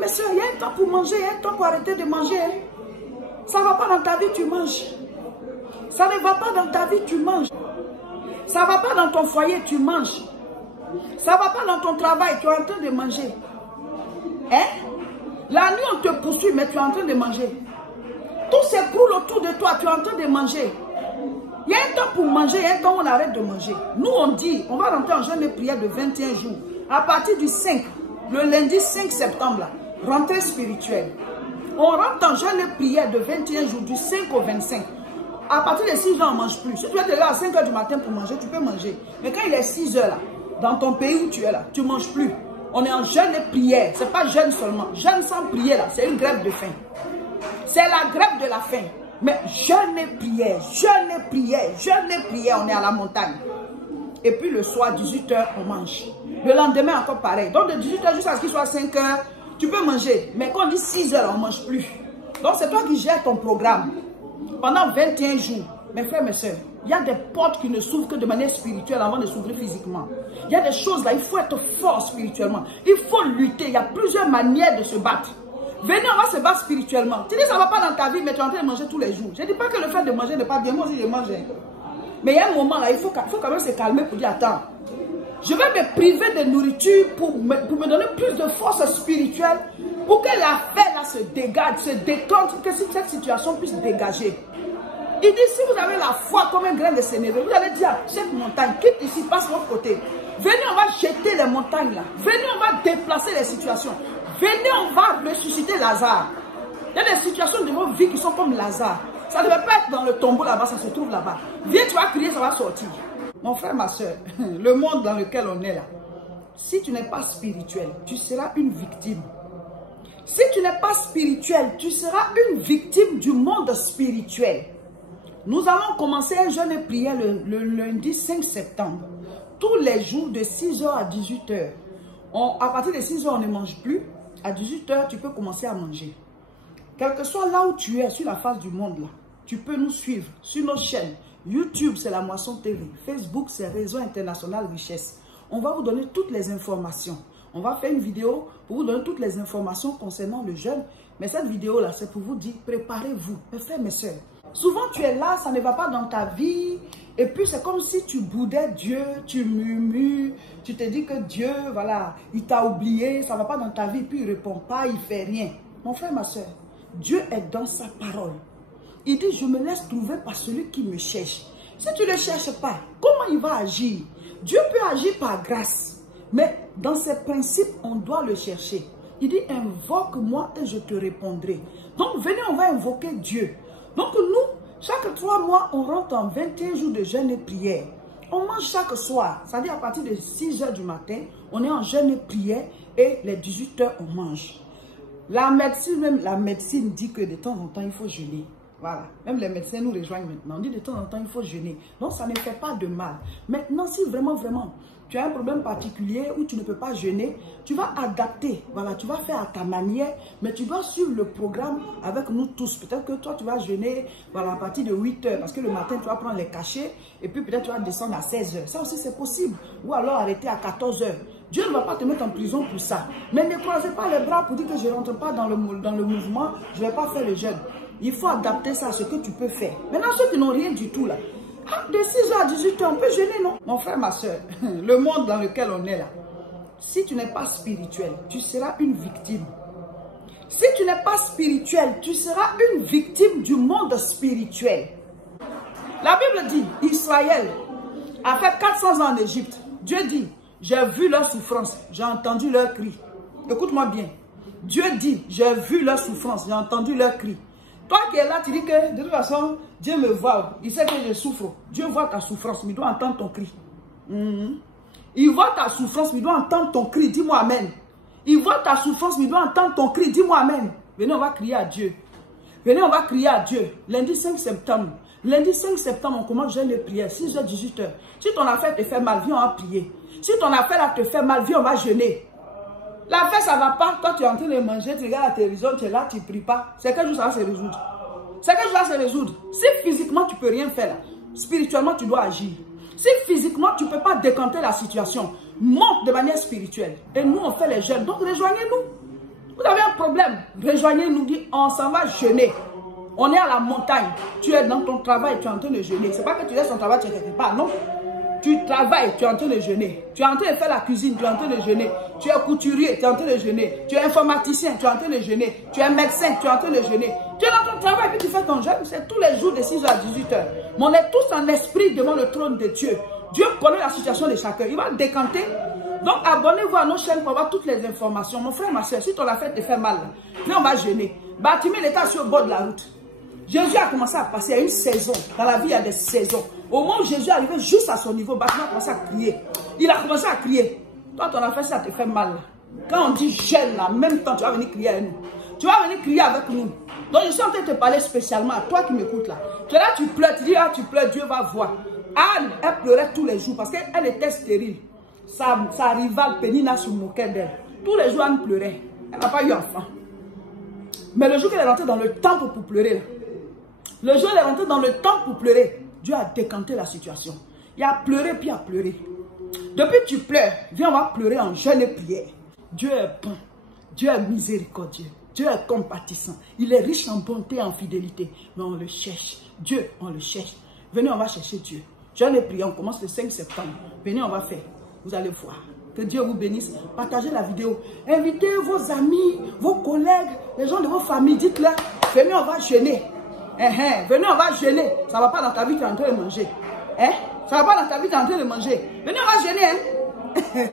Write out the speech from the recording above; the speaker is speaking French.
mes soeurs, il y a un temps pour manger, il y a un temps pour arrêter de manger. Ça ne va pas dans ta vie, tu manges. Ça ne va pas dans ta vie, tu manges. Ça ne va pas dans ton foyer, tu manges. Ça ne va pas dans ton travail, tu es en train de manger. Hein? La nuit, on te poursuit, mais tu es en train de manger. Tout s'écroule autour de toi, tu es en train de manger. Il y a un temps pour manger, il y a un temps où on arrête de manger. Nous, on dit, on va rentrer en jeûne et prière de 21 jours. À partir du 5, le lundi 5 septembre, là, rentrée spirituelle. On rentre en jeûne et prière de 21 jours, du 5 au 25. À partir de 6 heures, on ne mange plus. Si tu es là à 5 heures du matin pour manger, tu peux manger. Mais quand il est 6 heures, là, dans ton pays où tu es là, tu ne manges plus. On est en jeûne et prière. Ce n'est pas jeûne seulement. Jeûne sans prière, là, c'est une grève de faim. C'est la grève de la faim. Mais jeûne et prière, jeûne et prière, jeûne et prière, on est à la montagne. Et puis le soir, 18 h, on mange. Le lendemain, encore pareil. Donc de 18 h jusqu'à ce qu'il soit 5 h, tu peux manger. Mais quand on dit 6 h, on ne mange plus. Donc c'est toi qui gères ton programme. Pendant 21 jours, mes frères, mes soeurs, il y a des portes qui ne s'ouvrent que de manière spirituelle avant de s'ouvrir physiquement. Il y a des choses là, il faut être fort spirituellement. Il faut lutter. Il y a plusieurs manières de se battre. Venez, on va se battre spirituellement. Tu dis ça ne va pas dans ta vie, mais tu es en train de manger tous les jours. Je ne dis pas que le fait de manger n'est pas bien. Moi aussi, je mange. Mais il y a un moment là, il faut quand même se calmer pour dire, attends, je vais me priver de nourriture pour me donner plus de force spirituelle, pour que la paix là se dégage, se détende, que cette situation puisse dégager. Il dit, si vous avez la foi comme un grain de sénévé, vous allez dire, cette montagne, quitte ici, passe de l'autre côté. Venez, on va jeter les montagnes là. Venez, on va déplacer les situations. Venez, on va ressusciter Lazare. Il y a des situations de votre vie qui sont comme Lazare. Ça ne devait pas être dans le tombeau là-bas, ça se trouve là-bas. Viens, tu vas crier, ça va sortir. Mon frère, ma soeur, le monde dans lequel on est là, si tu n'es pas spirituel, tu seras une victime. Si tu n'es pas spirituel, tu seras une victime du monde spirituel. Nous allons commencer un jeûne et prière le lundi 5 septembre. Tous les jours de 6 h à 18 h. À partir de 6 h, on ne mange plus. À 18 h, tu peux commencer à manger. Quel que soit là où tu es, sur la face du monde, là, tu peux nous suivre sur nos chaînes. YouTube, c'est La Moisson TV. Facebook, c'est Réseau International Richesse. On va vous donner toutes les informations. On va faire une vidéo pour vous donner toutes les informations concernant le jeûne. Mais cette vidéo-là, c'est pour vous dire, préparez-vous, mes frères, mes soeurs. Souvent, tu es là, ça ne va pas dans ta vie. Et puis, c'est comme si tu boudais Dieu, tu murmures, tu te dis que Dieu, voilà, il t'a oublié, ça ne va pas dans ta vie, puis il ne répond pas, il ne fait rien. Mon frère, ma soeur, Dieu est dans sa parole. Il dit, je me laisse trouver par celui qui me cherche. Si tu ne le cherches pas, comment il va agir? Dieu peut agir par grâce. Mais dans ses principes, on doit le chercher. Il dit, invoque-moi et je te répondrai. Donc, venez, on va invoquer Dieu. Donc, nous, chaque 3 mois, on rentre en 21 jours de jeûne et prière. On mange chaque soir. C'est-à-dire à partir de 6 h du matin, on est en jeûne et prière et les 18 h, on mange. La médecine dit que de temps en temps, il faut jeûner. Voilà. Même les médecins nous rejoignent maintenant. On dit de temps en temps, il faut jeûner. Donc, ça ne fait pas de mal. Maintenant, si vraiment, tu as un problème particulier où tu ne peux pas jeûner, tu vas adapter. Voilà, tu vas faire à ta manière, mais tu dois suivre le programme avec nous tous. Peut-être que toi, tu vas jeûner voilà, à partir de 8 h, parce que le matin, tu vas prendre les cachets, et puis peut-être tu vas descendre à 16 h. Ça aussi, c'est possible. Ou alors arrêter à 14 h. Dieu ne va pas te mettre en prison pour ça. Mais ne croisez pas les bras pour dire que je ne rentre pas dans le mouvement, je ne vais pas faire le jeûne. Il faut adapter ça à ce que tu peux faire. Maintenant, ceux qui n'ont rien du tout là, de 6 h à 18 h, on peut jeûner, non? Mon frère, ma soeur, le monde dans lequel on est là, si tu n'es pas spirituel, tu seras une victime. Si tu n'es pas spirituel, tu seras une victime du monde spirituel. La Bible dit, Israël a fait 400 ans en Égypte. Dieu dit, j'ai vu leur souffrance, j'ai entendu leur cri. Écoute-moi bien. Dieu dit, j'ai vu leur souffrance, j'ai entendu leur cri. Toi qui es là, tu dis que de toute façon, Dieu me voit, il sait que je souffre. Dieu voit ta souffrance, mais il doit entendre ton cri. Il voit ta souffrance, mais il doit entendre ton cri. Dis-moi amen. Il voit ta souffrance, mais il doit entendre ton cri. Dis-moi amen. Venez, on va crier à Dieu. Venez, on va crier à Dieu. Lundi 5 septembre. Lundi 5 septembre, on commence jeûne et prière. 6 h, 18 h. Si ton affaire te fait mal, viens, on va prier. Si ton affaire là te fait mal, viens, on va jeûner. L'affaire, ça ne va pas. Toi, tu es en train de manger, tu regardes la télévision, tu es là, tu ne pries pas. C'est quel jour ça va se résoudre? C'est quel jour ça va se résoudre? Si physiquement, tu ne peux rien faire, là, spirituellement, tu dois agir. Si physiquement, tu ne peux pas décanter la situation, monte de manière spirituelle. Et nous, on fait les jeûnes. Donc, rejoignez-nous. Vous avez un problème, rejoignez-nous, dit on s'en va jeûner. On est à la montagne, tu es dans ton travail, tu es en train de jeûner. C'est pas que tu laisses ton travail, tu es quelque part, non. Tu travailles, tu es en train de jeûner. Tu es en train de faire la cuisine, tu es en train de jeûner. Tu es couturier, tu es en train de jeûner. Tu es informaticien, tu es en train de jeûner. Tu es médecin, tu es en train de jeûner. Tu es dans ton travail, puis tu fais ton jeûne. C'est tous les jours de 6h à 18h. Mais on est tous en esprit devant le trône de Dieu. Dieu connaît la situation de chacun. Il va décanter. Donc abonnez-vous à nos chaînes pour avoir toutes les informations. Mon frère, ma soeur, si ton affaire te fait mal, puis on va jeûner. Bartimée était sur le bord de la route. Jésus a commencé à passer à une saison. Dans la vie, il y a des saisons. Au moment où Jésus est arrivé juste à son niveau, Bartimée a commencé à crier. Il a commencé à crier. Toi, ton affaire, ça te fait mal. Quand on dit jeûne, en même temps, tu vas venir crier à nous. Tu vas venir crier avec nous. Donc, je suis en train de te parler spécialement à toi qui m'écoutes là. Tu es là, tu pleures, tu dis, ah, tu pleures, Dieu va voir. Anne, elle pleurait tous les jours parce qu'elle était stérile. Sa rivale, Pénina, se moquait d'elle. Tous les jours, Anne pleurait. Elle n'a pas eu enfant. Mais le jour qu'elle est rentrée dans le temple pour pleurer, là, le jour où elle est rentrée dans le temple pour pleurer, Dieu a décanté la situation. Il a pleuré, puis il a pleuré. Depuis que tu pleures, viens, on va pleurer en jeûne et prière. Dieu est bon. Dieu est miséricordieux. Dieu est compatissant. Il est riche en bonté et en fidélité. Mais on le cherche. Dieu, on le cherche. Venez, on va chercher Dieu. Jeûne et prière, on commence le 5 septembre. Venez, on va faire. Vous allez voir. Que Dieu vous bénisse. Partagez la vidéo. Invitez vos amis, vos collègues, les gens de vos familles. Dites-leur, venez, on va jeûner. Venez, on va jeûner. Ça ne va pas dans ta vie, tu es en train de manger. Ça ne va pas dans ta vie, tu es en train de manger. Venez, on va jeûner.